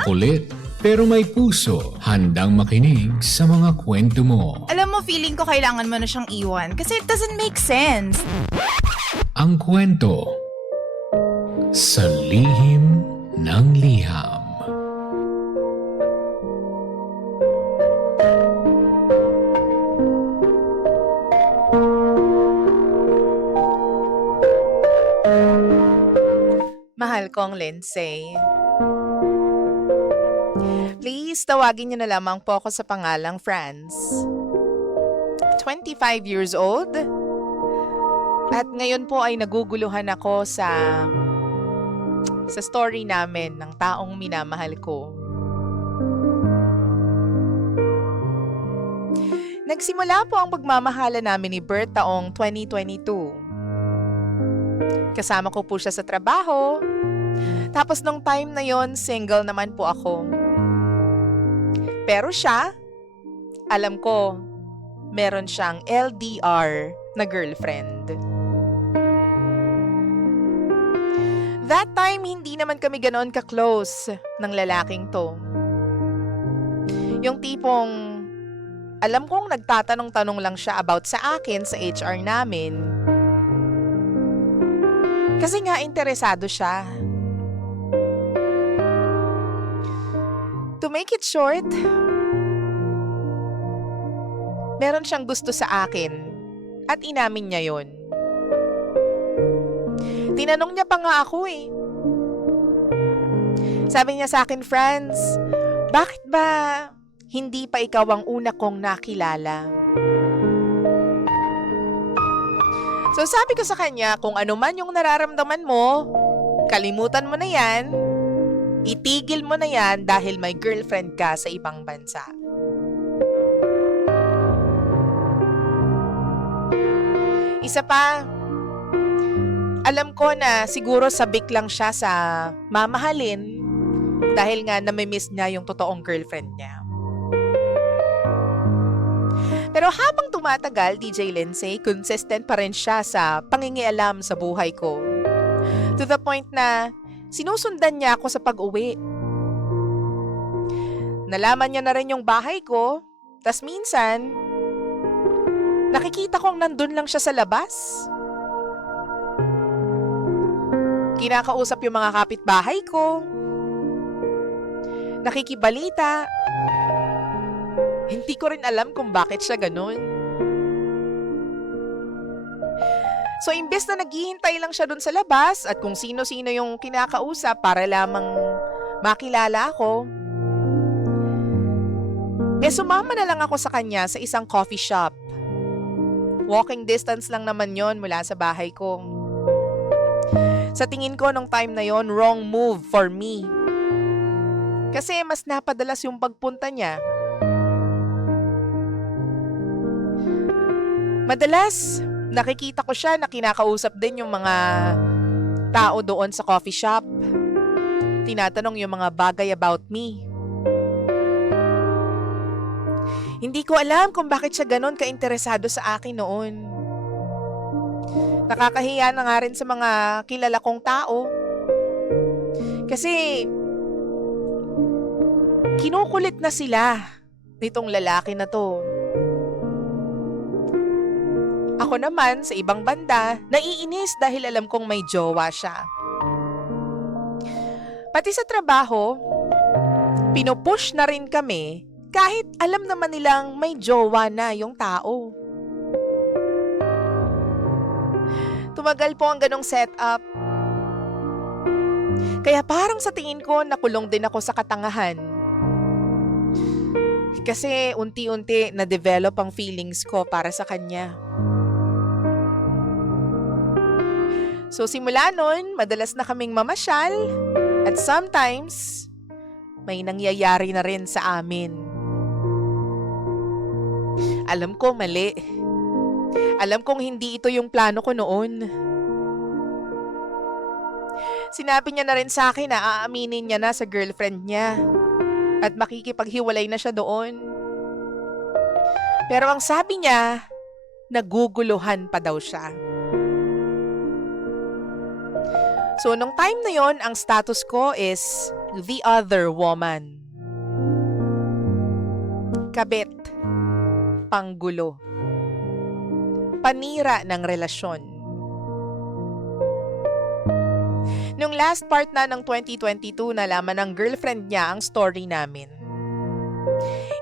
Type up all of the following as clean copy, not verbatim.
Makulit pero may puso, handang makinig sa mga kwento mo. Alam mo, feeling ko kailangan mo na siyang iwan kasi it doesn't make sense. Ang kwento sa lihim ng liham. Mahal kong Lindsay. Please, tawagin niyo na lamang po ako sa pangalang Franz. 25 years old. At ngayon po ay naguguluhan ako sa story namin ng taong minamahal ko. Nagsimula po ang pagmamahala namin ni Bert taong 2022. Kasama ko po siya sa trabaho. Tapos nung time na yon, single naman po ako. Pero siya, alam ko, meron siyang LDR na girlfriend. That time, hindi naman kami ganoon ka-close ng lalaking to. Yung tipong, alam kong nagtatanong-tanong lang siya about sa akin sa HR namin. Kasi nga interesado siya. To make it short, meron siyang gusto sa akin at inamin niya yon. Tinanong niya pa nga ako eh. Sabi niya sa akin, Franz, bakit ba hindi pa ikaw ang una kong nakilala? So sabi ko sa kanya, kung ano man yung nararamdaman mo, kalimutan mo na yan, itigil mo na yan dahil may girlfriend ka sa ibang bansa. Isa pa, alam ko na siguro sabik lang siya sa mamahalin dahil nga namimiss niya yung totoong girlfriend niya. Pero habang tumatagal, DJ Lindsay, consistent pa rin siya sa pangingialam sa buhay ko. To the point na sinusundan niya ako sa pag-uwi. Nalaman niya na rin yung bahay ko, tas minsan, nakikita kong nandun lang siya sa labas. Kinakausap yung mga kapitbahay ko. Nakikibalita. Hindi ko rin alam kung bakit siya ganun. So, imbes na naghihintay lang siya dun sa labas at kung sino-sino yung kinakausap para lamang makilala ako, sumama na lang ako sa kanya sa isang coffee shop. Walking distance lang naman yon mula sa bahay ko. Sa tingin ko nung time na yon, wrong move for me. Kasi mas napadalas yung pagpunta niya. Madalas, nakikita ko siya na kinakausap din yung mga tao doon sa coffee shop. Tinatanong yung mga bagay about me. Hindi ko alam kung bakit siya ganon ka-interesado sa akin noon. Nakakahiya na nga rin sa mga kilala kong tao. Kasi, kinukulit na sila nitong lalaki na to. Ako naman, sa ibang banda, naiinis dahil alam kong may jowa siya. Pati sa trabaho, pinupush na rin kami kahit alam naman nilang may jowa na yung tao. Tumagal po ang ganong setup. Kaya parang sa tingin ko, nakulong din ako sa katangahan. Kasi unti-unti na-develop ang feelings ko para sa kanya. So simula nun, madalas na kaming mamasyal at sometimes may nangyayari na rin sa amin. Alam ko mali. Alam kong hindi ito yung plano ko noon. Sinabi niya na rin sa akin na aaminin niya na sa girlfriend niya at makikipaghiwalay na siya doon. Pero ang sabi niya, naguguluhan pa daw siya. So, nung time na yon, ang status ko is the other woman. Kabit. Panggulo. Panira ng relasyon. Nung last part na ng 2022, nalaman ng girlfriend niya ang story namin.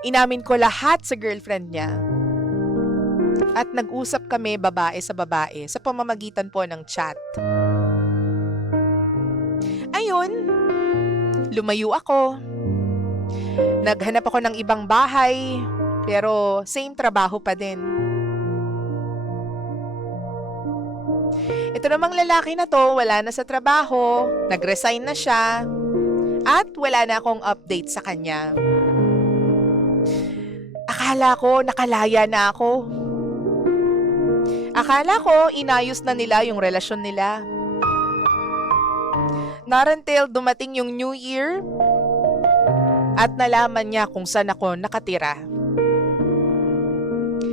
Inamin ko lahat sa girlfriend niya. At nag-usap kami babae sa pamamagitan po ng chat. Ayun, lumayo ako. Naghanap ako ng ibang bahay, pero same trabaho pa din. Ito namang lalaki na to, wala na sa trabaho, nag-resign na siya, at wala na akong update sa kanya. Akala ko nakalaya na ako. Akala ko inayos na nila yung relasyon nila. Not until dumating yung New Year at nalaman niya kung saan ako nakatira.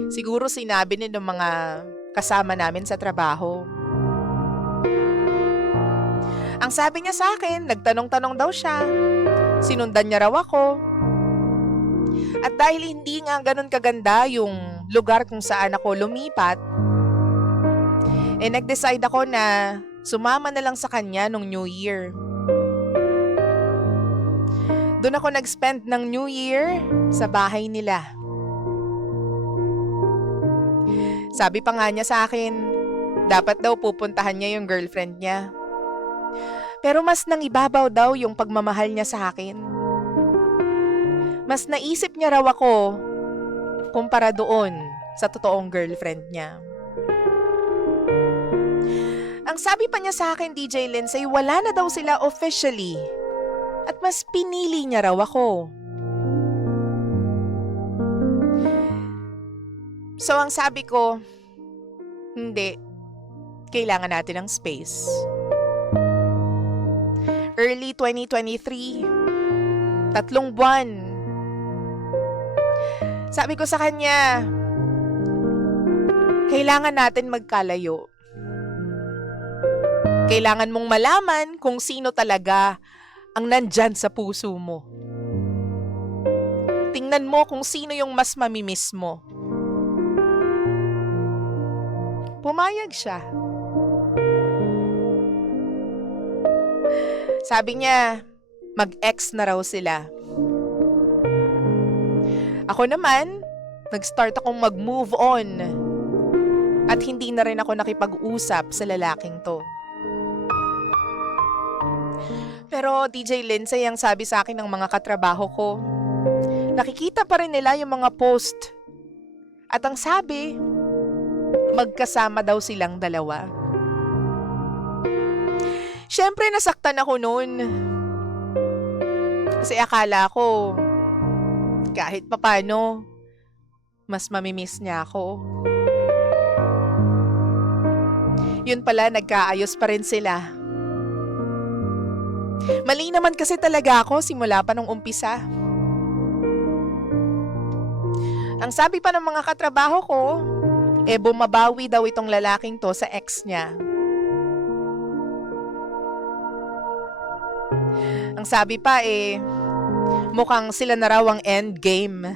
Siguro sinabi ni ng mga kasama namin sa trabaho. Ang sabi niya sa akin, nagtanong-tanong daw siya. Sinundan niya raw ako. At dahil hindi nga ganun kaganda yung lugar kung saan ako lumipat, nag-decide ako na sumama na lang sa kanya nung New Year. Doon ako nag-spend ng New Year sa bahay nila. Sabi pa nga niya sa akin, dapat daw pupuntahan niya yung girlfriend niya. Pero mas nangibabaw daw yung pagmamahal niya sa akin. Mas naisip niya raw ako kumpara doon sa totoong girlfriend niya. Ang sabi pa niya sa akin, DJ Lindsay, wala na daw sila officially. At mas pinili niya raw ako. So ang sabi ko, hindi. Kailangan natin ng space. Early 2023, 3 buwan. Sabi ko sa kanya, kailangan natin magkalayo. Kailangan mong malaman kung sino talaga ang nandyan sa puso mo. Tingnan mo kung sino yung mas mamimiss mo. Pumayag siya. Sabi niya, mag-ex na raw sila. Ako naman, nag-start akong mag-move on. At hindi na rin ako nakipag-usap sa lalaking to. Pero DJ Lindsay, ang sabi sa akin ng mga katrabaho ko, nakikita pa rin nila yung mga post. At ang sabi, magkasama daw silang dalawa. Siyempre nasaktan ako noon. Kasi akala ko, kahit papano, mas mamimiss niya ako. Yun pala, nagkaayos pa rin sila. Mali naman kasi talaga ako simula pa nung umpisa. Ang sabi pa ng mga katrabaho ko, bumabawi daw itong lalaking to sa ex niya. Ang sabi pa mukhang sila na raw ang endgame.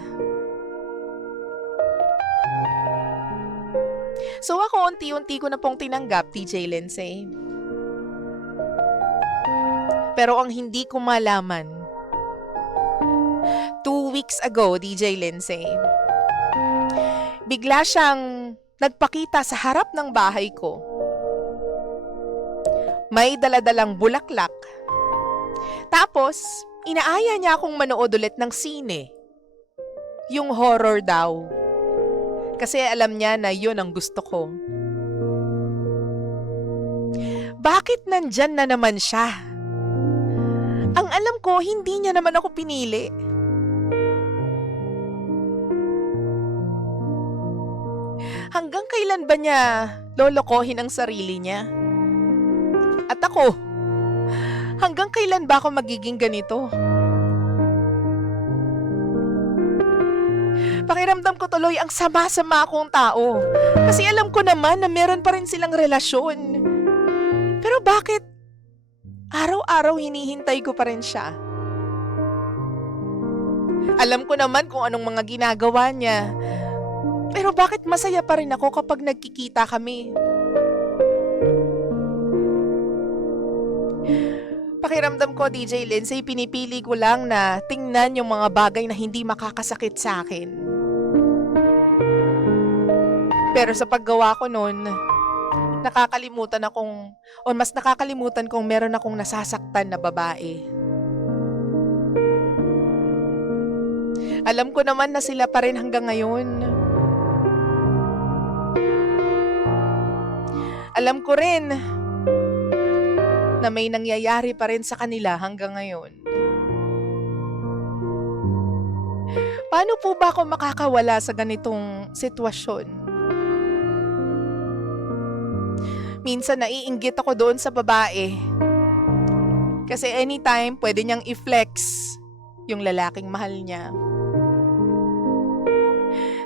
So ako, unti-unti ko na pong tinanggap, TJ Lindsay. Pero ang hindi ko malaman, 2 weeks ago, DJ Lindsay, bigla siyang nagpakita sa harap ng bahay ko. May daladalang bulaklak. Tapos, inaaya niya akong manood ulit ng sine. Yung horror daw. Kasi alam niya na yun ang gusto ko. Bakit nandyan na naman siya? Ang alam ko, hindi niya naman ako pinili. Hanggang kailan ba niya lolokohin ang sarili niya? At ako, hanggang kailan ba ako magiging ganito? Pakiramdam ko tuloy ang sama-sama akong tao. Kasi alam ko naman na meron pa rin silang relasyon. Pero bakit araw-araw hinihintay ko pa rin siya. Alam ko naman kung anong mga ginagawa niya. Pero bakit masaya pa rin ako kapag nagkikita kami? Pakiramdam ko, DJ Lindsay, pinipili ko lang na tingnan yung mga bagay na hindi makakasakit sa akin. Pero sa paggawa ko nun, mas nakakalimutan kong meron akong nasasaktan na babae. Alam ko naman na sila pa rin hanggang ngayon. Alam ko rin na may nangyayari pa rin sa kanila hanggang ngayon. Paano po ba ako makakawala sa ganitong sitwasyon? Minsan naiinggit ako doon sa babae. Kasi anytime pwede niyang i-flex yung lalaking mahal niya.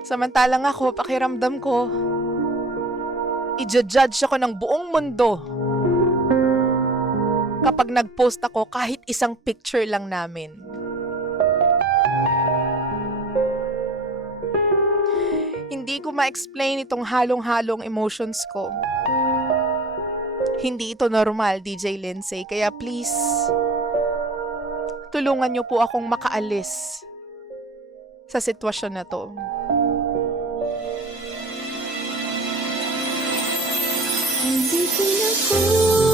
Samantalang ako, pakiramdam ko, i-judge ako ng buong mundo kapag nag-post ako kahit isang picture lang namin. Hindi ko ma-explain itong halong-halong emotions ko. Hindi ito normal, DJ Lindsay. Kaya please, tulungan niyo po akong makaalis sa sitwasyon na to. Hindi ko na po